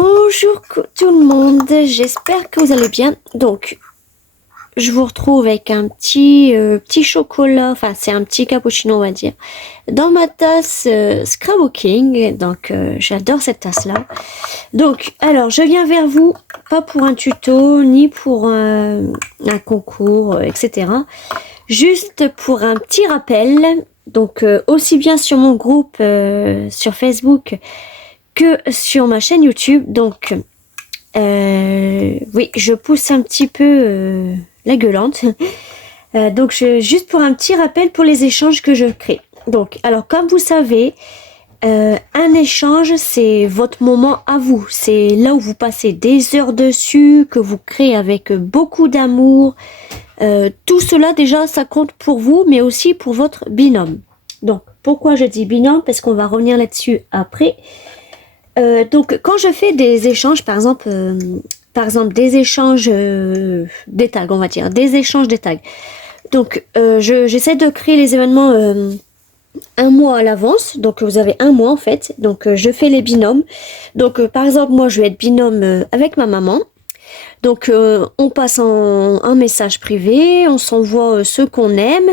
Bonjour tout le monde, j'espère que vous allez bien. Donc, je vous retrouve avec un petit chocolat, enfin c'est un petit cappuccino on va dire, dans ma tasse Scrabble King. Donc, j'adore cette tasse-là. Donc, alors je viens vers vous, pas pour un tuto, ni pour un concours, etc. Juste pour un petit rappel. Donc, aussi bien sur mon groupe sur Facebook que sur ma chaîne YouTube. Donc, oui, je pousse un petit peu la gueulante. Donc, juste pour un petit rappel pour les échanges que je crée. Donc, alors, comme vous savez, un échange, c'est votre moment à vous. C'est là où vous passez des heures dessus, que vous créez avec beaucoup d'amour. Tout cela, déjà, ça compte pour vous, mais aussi pour votre binôme. Donc, pourquoi je dis binôme? Parce qu'on va revenir là-dessus après. Donc, quand je fais des échanges, par exemple des échanges des tags, on va dire, des échanges des tags. Donc, j'essaie de créer les événements un mois à l'avance. Donc, vous avez un mois en fait. Donc, je fais les binômes. Donc, par exemple, moi, je vais être binôme avec ma maman. Donc, on passe en message privé, on s'envoie ce qu'on aime,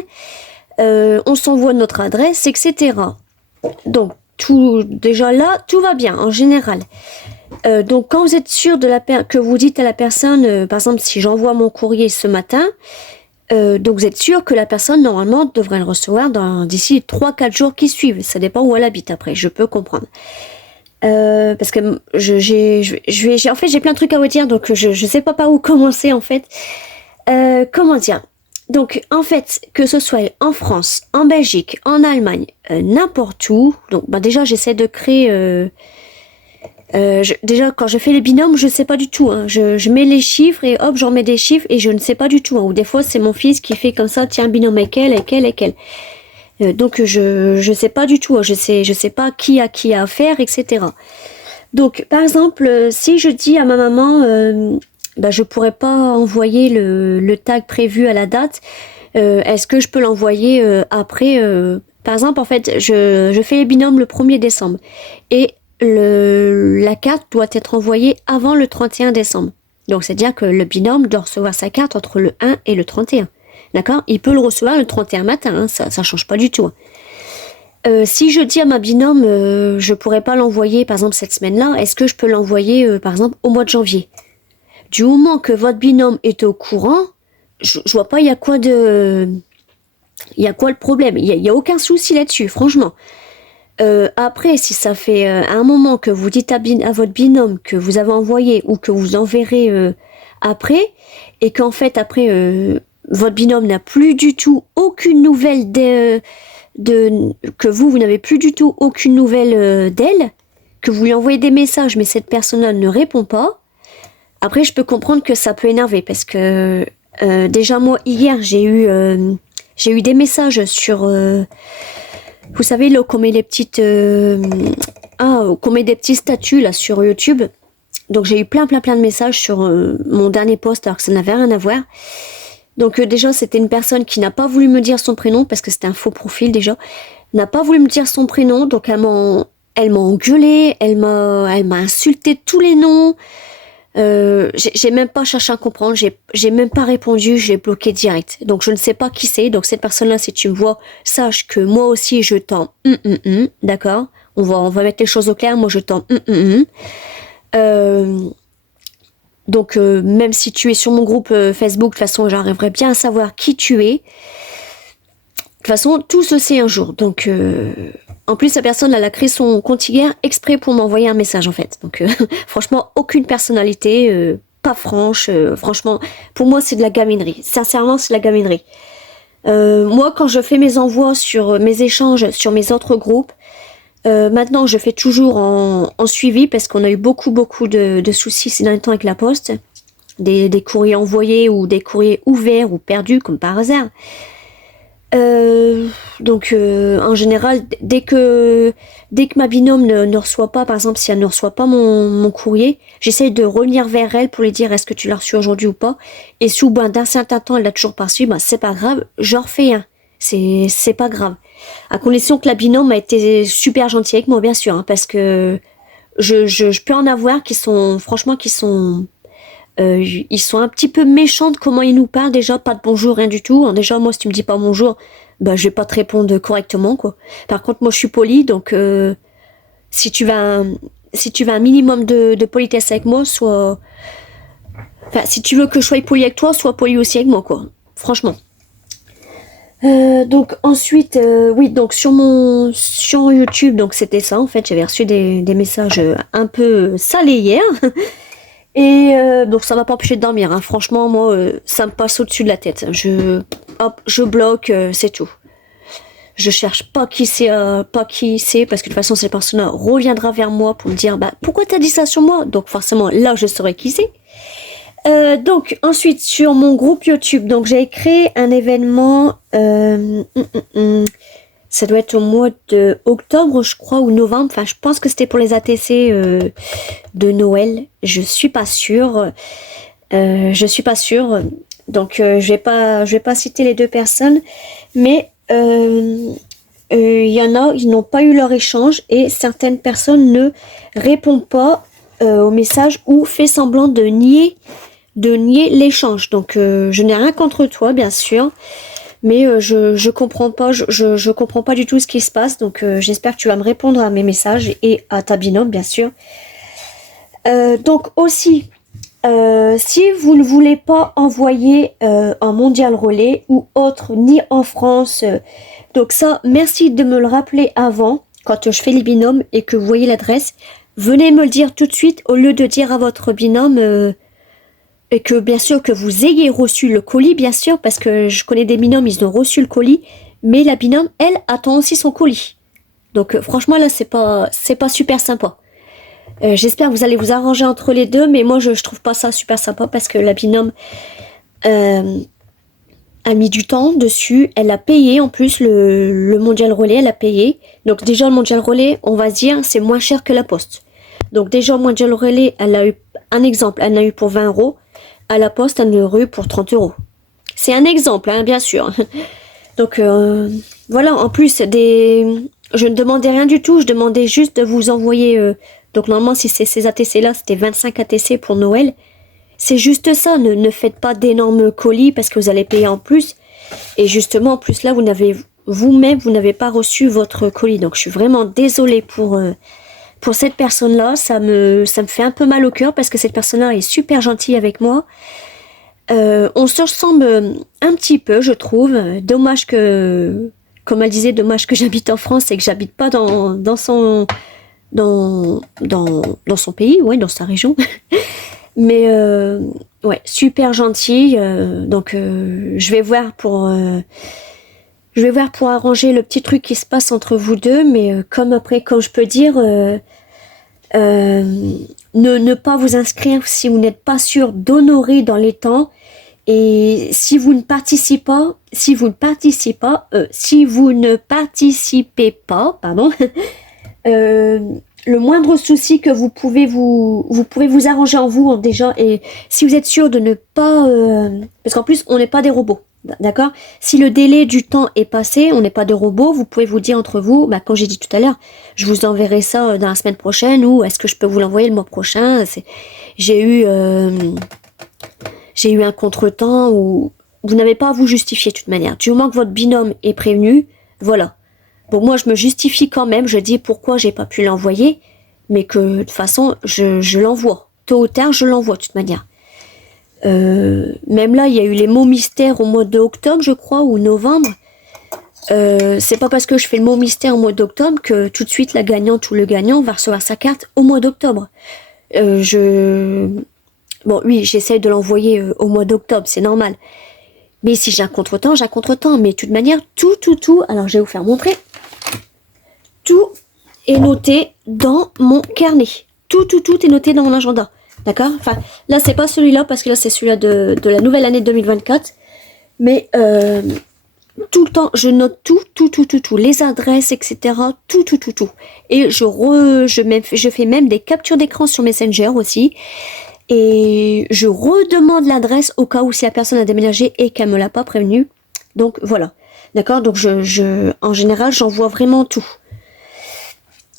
on s'envoie notre adresse, etc. Donc, déjà là, tout va bien en général. Donc, quand vous êtes sûr que vous dites à la personne, par exemple, si j'envoie mon courrier ce matin, donc vous êtes sûr que la personne, normalement, devrait le recevoir d'ici 3-4 jours qui suivent. Ça dépend où elle habite après, je peux comprendre. Parce que en fait, j'ai plein de trucs à vous dire, donc je sais pas par où commencer, en fait. Comment dire? Donc, en fait, que ce soit en France, en Belgique, en Allemagne, n'importe où. Donc, déjà, j'essaie de créer. Déjà, quand je fais les binômes, je sais pas du tout. Hein. Je mets les chiffres et hop, j'en mets des chiffres et je ne sais pas du tout. Hein. Ou des fois, c'est mon fils qui fait comme ça, tiens, binôme avec elle, avec elle, avec elle. Donc, je sais pas du tout. Hein. Je sais pas qui a affaire, etc. Donc, par exemple, si je dis à ma maman, je pourrais pas envoyer le tag prévu à la date. Est-ce que je peux l'envoyer après Par exemple, en fait, je fais les binômes le 1er décembre. Et la carte doit être envoyée avant le 31 décembre. Donc, c'est-à-dire que le binôme doit recevoir sa carte entre le 1 et le 31. D'accord? Il peut le recevoir le 31 matin. Hein, ça change pas du tout. Si je dis à ma binôme, je pourrais pas l'envoyer, par exemple, cette semaine-là, est-ce que je peux l'envoyer, par exemple, au mois de janvier? Du moment que votre binôme est au courant, je vois pas il y a quoi le problème. Il y a aucun souci là-dessus, franchement. Après, si ça fait un moment que vous dites à votre binôme que vous avez envoyé ou que vous enverrez après, et qu'en fait après votre binôme n'a plus du tout aucune nouvelle que vous n'avez plus du tout aucune nouvelle d'elle, que vous lui envoyez des messages mais cette personne-là ne répond pas. Après, je peux comprendre que ça peut énerver parce que déjà moi hier j'ai eu des messages sur vous savez là qu'on met les petites qu'on met des petits statuts là sur YouTube. Donc j'ai eu plein de messages sur mon dernier post alors que ça n'avait rien à voir. Donc déjà c'était une personne qui n'a pas voulu me dire son prénom parce que c'était un faux profil déjà, n'a pas voulu me dire son prénom, donc elle m'a engueulé, elle m'a insulté tous les noms. J'ai même pas cherché à comprendre, j'ai même pas répondu, je l'ai bloqué direct. Donc je ne sais pas qui c'est. Donc cette personne-là, si tu me vois, sache que moi aussi je t'en d'accord. On va mettre les choses au clair. Moi je t'en Donc même si tu es sur mon groupe Facebook, de toute façon j'arriverai bien à savoir qui tu es. De toute façon, tout se sait un jour. Donc en plus, la personne, elle a créé son compte hier exprès pour m'envoyer un message, en fait. Donc, franchement, aucune personnalité, pas franche. Franchement, pour moi, c'est de la gaminerie. Sincèrement, c'est de la gaminerie. Moi, quand je fais mes envois sur mes échanges, sur mes autres groupes, maintenant, je fais toujours en suivi parce qu'on a eu beaucoup de soucis ces derniers temps avec la poste. Des courriers envoyés ou des courriers ouverts ou perdus, comme par hasard. Donc en général, dès que ma binôme ne reçoit pas, par exemple si elle ne reçoit pas mon courrier, j'essaye de revenir vers elle pour lui dire est-ce que tu l'as reçu aujourd'hui ou pas. Et si au bout d'un certain temps elle l'a toujours pas reçu, c'est pas grave, j'en refais un. C'est pas grave. À condition que la binôme a été super gentille avec moi, bien sûr, hein, parce que je peux en avoir qui sont, franchement, ils sont un petit peu méchants de comment ils nous parlent déjà, pas de bonjour, rien du tout. Alors déjà, moi, si tu me dis pas bonjour, bah, je vais pas te répondre correctement, quoi. Par contre, moi, je suis polie, donc si tu vas, si tu veux un minimum de politesse avec moi, enfin, si tu veux que je sois poli avec toi, sois poli aussi avec moi, quoi. Franchement. Donc ensuite, oui, donc sur YouTube, donc c'était ça en fait, j'avais reçu des messages un peu salés hier. Et donc ça m'a pas empêché de dormir, hein. Franchement, moi, ça me passe au-dessus de la tête. Hop, je bloque, c'est tout. Je cherche pas qui c'est, parce que de toute façon, cette personne reviendra vers moi pour me dire, bah, pourquoi t'as dit ça sur moi? Donc forcément, là, je saurai qui c'est. Donc ensuite sur mon groupe YouTube, donc j'ai créé un événement, ça doit être au mois de octobre je crois ou novembre, enfin je pense que c'était pour les ATC de Noël, je suis pas sûre, donc je vais pas citer les deux personnes, mais y en a, ils n'ont pas eu leur échange et certaines personnes ne répondent pas au message ou fait semblant de nier l'échange. Donc je n'ai rien contre toi bien sûr, mais je comprends pas, je comprends pas du tout ce qui se passe. Donc j'espère que tu vas me répondre à mes messages et à ta binôme bien sûr. Donc aussi si vous ne voulez pas envoyer un mondial relais ou autre, ni en France, donc ça merci de me le rappeler avant quand je fais les binômes et que vous voyez l'adresse, venez me le dire tout de suite au lieu de dire à votre binôme et que bien sûr que vous ayez reçu le colis, bien sûr, parce que je connais des binômes, ils ont reçu le colis, mais la binôme, elle, attend aussi son colis. Donc franchement là, c'est pas super sympa. J'espère que vous allez vous arranger entre les deux, mais moi je trouve pas ça super sympa parce que la binôme a mis du temps dessus, elle a payé en plus le mondial relais, elle a payé. Donc déjà le mondial relais, on va se dire, c'est moins cher que la poste. Donc déjà le mondial relais, elle a eu un exemple, elle en a eu pour 20 €. À la poste, elle en a eu pour 30 €. C'est un exemple, hein, bien sûr. Donc voilà, en plus, je ne demandais rien du tout, je demandais juste de vous envoyer... donc normalement, si c'est ces ATC-là, c'était 25 ATC pour Noël. C'est juste ça, ne faites pas d'énormes colis parce que vous allez payer en plus. Et justement, en plus là, vous-même, vous n'avez pas reçu votre colis. Donc je suis vraiment désolée pour cette personne-là. Ça me fait un peu mal au cœur parce que cette personne-là est super gentille avec moi. On se ressemble un petit peu, je trouve. Dommage que, comme elle disait, dommage que j'habite en France et que j'habite pas dans son pays, ouais, dans sa région. Mais ouais, super gentille. Donc je vais voir pour arranger le petit truc qui se passe entre vous deux. Mais comme je peux dire, ne pas vous inscrire si vous n'êtes pas sûr d'honorer dans les temps. Et si vous ne participez pas, pardon, le moindre souci que vous pouvez vous arranger en vous déjà, et si vous êtes sûr de ne pas, parce qu'en plus on n'est pas des robots, d'accord? Si le délai du temps est passé, on n'est pas des robots, vous pouvez vous dire entre vous, bah, comme j'ai dit tout à l'heure, je vous enverrai ça dans la semaine prochaine, ou est-ce que je peux vous l'envoyer le mois prochain? J'ai eu un contretemps où vous n'avez pas à vous justifier de toute manière. Du moment que votre binôme est prévenu, voilà. Bon, moi, je me justifie quand même. Je dis pourquoi j'ai pas pu l'envoyer, mais que de toute façon, je l'envoie. Tôt ou tard, je l'envoie de toute manière. Même là, il y a eu les mots mystères au mois d'octobre, je crois, ou novembre. C'est pas parce que je fais le mot mystère au mois d'octobre que tout de suite la gagnante ou le gagnant va recevoir sa carte au mois d'octobre. Bon, oui, j'essaie de l'envoyer au mois d'octobre, c'est normal. Mais si j'ai un contretemps, j'ai un contretemps. Mais de toute manière, tout, alors je vais vous faire montrer. Tout est noté dans mon carnet. Tout est noté dans mon agenda. D'accord? Enfin, là, c'est pas celui-là, parce que là, c'est celui-là de la nouvelle année 2024. Mais tout le temps, je note tout. Les adresses, etc. Tout. Et je fais même des captures d'écran sur Messenger aussi. Et je redemande l'adresse au cas où si la personne a déménagé et qu'elle me l'a pas prévenu. Donc voilà, d'accord. Donc en général, j'envoie vraiment tout.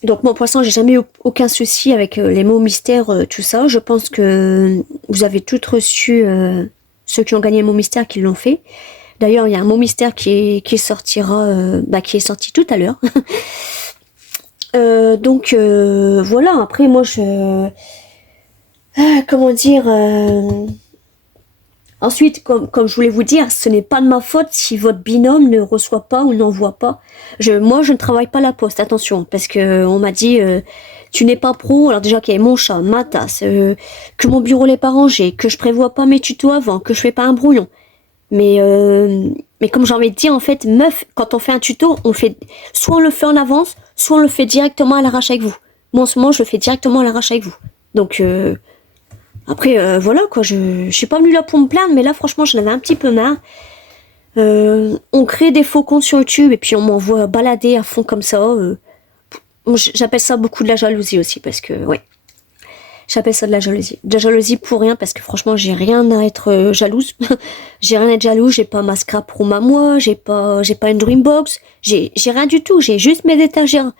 Donc moi pour l'instant j'ai jamais eu aucun souci avec les mots mystères, tout ça. Je pense que vous avez toutes reçu ceux qui ont gagné le mot mystère qui l'ont fait. D'ailleurs il y a un mot mystère qui sortira, qui est sorti tout à l'heure. Donc voilà, après moi je... comment dire... Ensuite, comme je voulais vous dire, ce n'est pas de ma faute si votre binôme ne reçoit pas ou n'envoie pas. Moi, je ne travaille pas la poste, attention, parce que on m'a dit tu n'es pas pro. Alors déjà qu'il y a mon chat, ma tasse, que mon bureau n'est pas rangé, que je prévois pas mes tutos avant, que je fais pas un brouillon. Mais comme j'ai envie de dire, en fait, meuf, quand on fait un tuto, soit on le fait en avance, soit on le fait directement à l'arrache avec vous. Moi, en ce moment, je le fais directement à l'arrache avec vous. Donc après, voilà quoi, je suis pas venue là pour me plaindre, mais là franchement j'en avais un petit peu marre. On crée des faux comptes sur YouTube et puis on m'envoie balader à fond comme ça. J'appelle ça beaucoup de la jalousie aussi parce que, ouais, j'appelle ça de la jalousie. De la jalousie pour rien parce que franchement j'ai rien à être jalouse. J'ai rien à être jalouse, j'ai pas ma scrap room à moi, j'ai pas une Dreambox, j'ai rien du tout, j'ai juste mes étagères,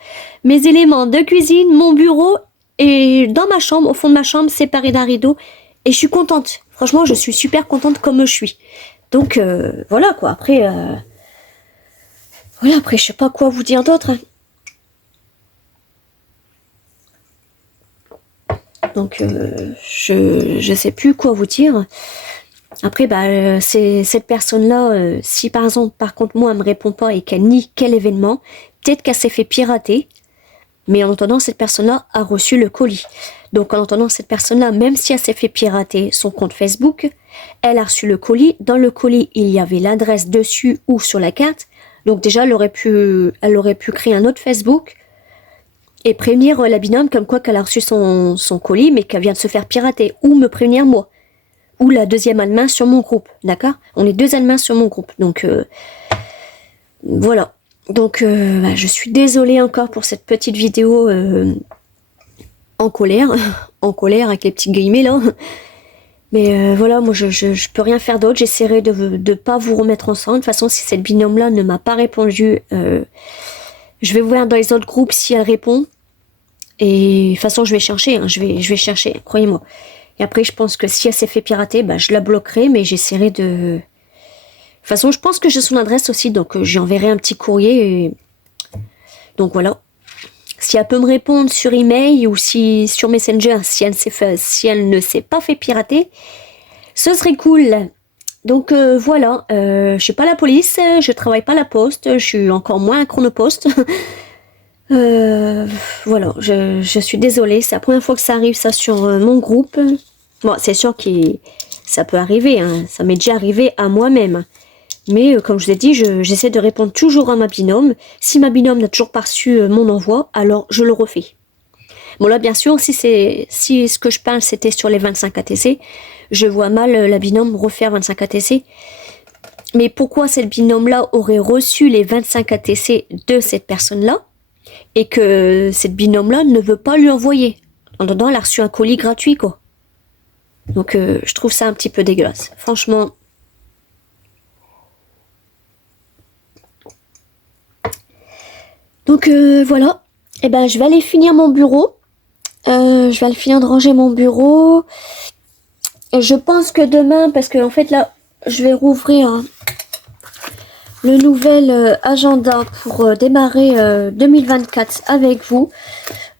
mes éléments de cuisine, mon bureau. Et dans ma chambre, au fond de ma chambre, séparée d'un rideau. Et je suis contente. Franchement, je suis super contente comme je suis. Donc, voilà quoi. Après, voilà, après, je sais pas quoi vous dire d'autre. Hein. Donc, je sais plus quoi vous dire. Après, c'est cette personne-là, si par exemple, par contre, moi, elle me répond pas et qu'elle nie quel événement, peut-être qu'elle s'est fait pirater. Mais en attendant, cette personne-là a reçu le colis. Donc en attendant, cette personne-là, même si elle s'est fait pirater son compte Facebook, elle a reçu le colis. Dans le colis, il y avait l'adresse dessus ou sur la carte. Donc déjà, elle aurait pu créer un autre Facebook et prévenir la binôme comme quoi qu'elle a reçu son colis, mais qu'elle vient de se faire pirater. Ou me prévenir moi. Ou la deuxième admin sur mon groupe. D'accord? On est 2 admins sur mon groupe. Donc voilà. Donc, je suis désolée encore pour cette petite vidéo en colère avec les petits guillemets là. Mais voilà, moi je peux rien faire d'autre. J'essaierai de pas vous remettre ensemble. De toute façon, si cette binôme là ne m'a pas répondu, je vais voir dans les autres groupes si elle répond. Et de toute façon, je vais chercher, hein, je vais chercher, croyez-moi. Et après, je pense que si elle s'est fait pirater, je la bloquerai, mais j'essaierai de... De toute façon, je pense que j'ai son adresse aussi, donc j'enverrai un petit courrier. Et... Donc voilà. Si elle peut me répondre sur email ou sur Messenger, si elle ne s'est pas fait pirater, ce serait cool. Donc voilà, je suis pas la police, je travaille pas à la poste, je suis encore moins un chronopost. Voilà, je suis désolée, c'est la première fois que ça arrive ça sur mon groupe. Bon, c'est sûr que ça peut arriver, hein, ça m'est déjà arrivé à moi-même. Mais comme je vous ai dit, j'essaie de répondre toujours à ma binôme. Si ma binôme n'a toujours pas reçu mon envoi, alors je le refais. Bon là, bien sûr, si ce que je parle c'était sur les 25 ATC, je vois mal la binôme refaire 25 ATC. Mais pourquoi cette binôme-là aurait reçu les 25 ATC de cette personne-là et que cette binôme-là ne veut pas lui envoyer? En dedans, elle a reçu un colis gratuit, quoi. Donc, je trouve ça un petit peu dégueulasse. Franchement... Donc voilà, et je vais aller finir mon bureau, je vais aller finir de ranger mon bureau, et je pense que demain, parce que en fait là, je vais rouvrir le nouvel agenda pour démarrer 2024 avec vous.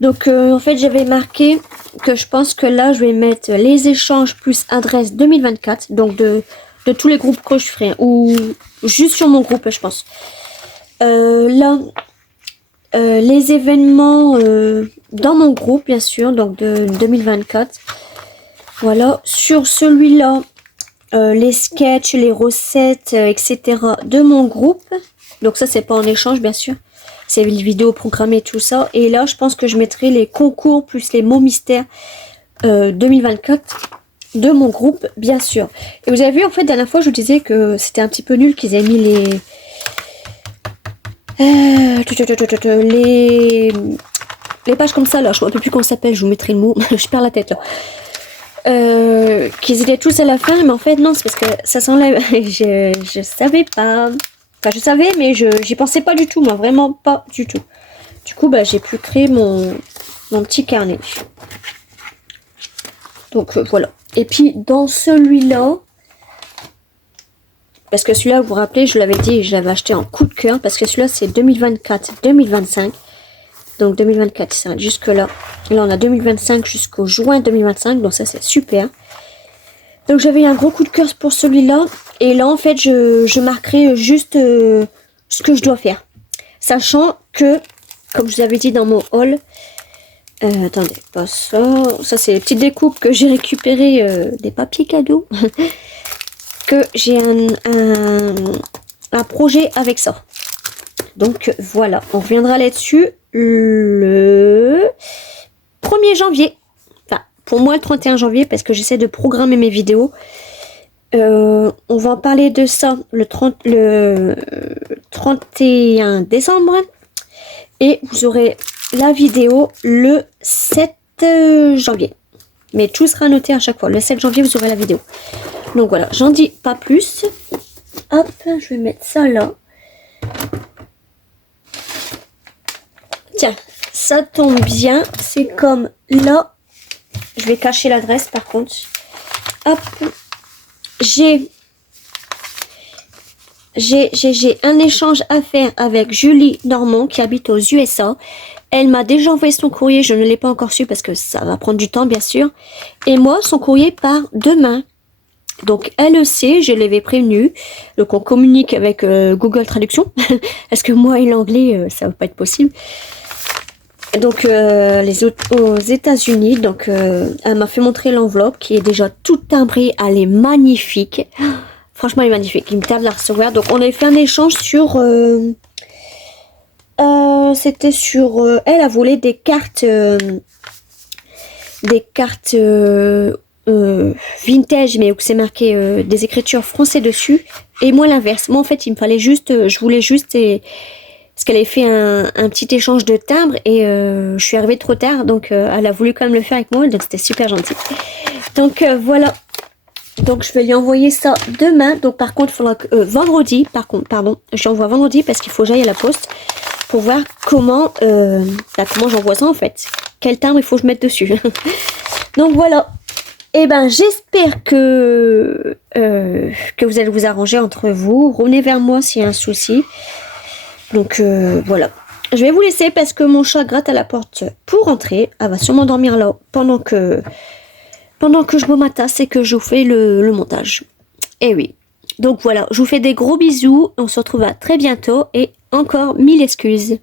Donc en fait j'avais marqué que je pense que là je vais mettre les échanges plus adresse 2024, donc de tous les groupes que je ferai, ou juste sur mon groupe je pense. Là... les événements dans mon groupe, bien sûr, donc de 2024. Voilà, sur celui-là, les sketchs, les recettes, etc. de mon groupe. Donc ça, c'est pas en échange, bien sûr. C'est les vidéos programmées, tout ça. Et là, je pense que je mettrai les concours plus les mots mystères 2024 de mon groupe, bien sûr. Et vous avez vu, en fait, la dernière fois, je vous disais que c'était un petit peu nul qu'ils aient mis les pages comme ça là, je ne sais plus comment ça s'appelle, je vous mettrai le mot, je perds la tête là. Qu'ils étaient tous à la fin, mais en fait non, c'est parce que ça s'enlève. je savais pas, enfin je savais, mais j'y pensais pas du tout, moi, vraiment pas du tout. Du coup, bah, j'ai pu créer mon petit carnet. Donc, voilà. Et puis, dans celui-là, parce que celui-là, vous vous rappelez, je l'avais dit, je l'avais acheté en coup de cœur, parce que celui-là, c'est 2024-2025. Donc, 2024, ça s'arrête jusque là. Là, on a 2025 jusqu'au juin 2025, donc ça, c'est super. Donc, j'avais un gros coup de cœur pour celui-là. Et là, en fait, je marquerai juste ce que je dois faire. Sachant que, comme je vous avais dit dans mon haul, attendez, pas ça. Ça, c'est les petites découpes que j'ai récupérées des papiers cadeaux. Que j'ai un projet avec ça. Donc, voilà. On reviendra là-dessus le 1er janvier. Enfin, pour moi, le 31 janvier, parce que j'essaie de programmer mes vidéos. On va en parler de ça le 31 décembre. Et vous aurez la vidéo le 7 janvier. Mais tout sera noté à chaque fois. Le 7 janvier, vous aurez la vidéo. Donc voilà, j'en dis pas plus. Hop, je vais mettre ça là. Tiens, ça tombe bien. C'est comme là. Je vais cacher l'adresse par contre. Hop. J'ai un échange à faire avec Julie Normand qui habite aux USA. Elle m'a déjà envoyé son courrier, je ne l'ai pas encore su parce que ça va prendre du temps bien sûr. Et moi, son courrier part demain. Donc elle le sait, je l'avais prévenu. Donc on communique avec Google Traduction. Parce que moi et l'anglais, ça va pas être possible. Donc aux États-Unis, donc elle m'a fait montrer l'enveloppe qui est déjà toute timbrée, elle est magnifique. Franchement, elle est magnifique. Il me tarde de la recevoir. Donc on avait fait un échange sur c'était sur elle a volé des cartes vintage, mais où c'est marqué des écritures français dessus, et moi l'inverse. Moi en fait il me fallait juste, je voulais juste, parce qu'elle avait fait un petit échange de timbres et je suis arrivée trop tard, donc elle a voulu quand même le faire avec moi, donc c'était super gentil. Donc voilà, donc je vais lui envoyer ça demain. Donc par contre il faudra que vendredi, par contre, pardon, je l'envoie vendredi parce qu'il faut que j'aille à la poste pour voir comment comment j'envoie ça en fait, quel timbre il faut que je mette dessus. Donc voilà. Eh ben, j'espère que vous allez vous arranger entre vous. Revenez vers moi s'il y a un souci. Donc, voilà. Je vais vous laisser parce que mon chat gratte à la porte pour rentrer. Elle va sûrement dormir là pendant que je me matasse et que je vous fais le montage. Eh oui. Donc voilà, je vous fais des gros bisous. On se retrouve à très bientôt et encore 1000 excuses.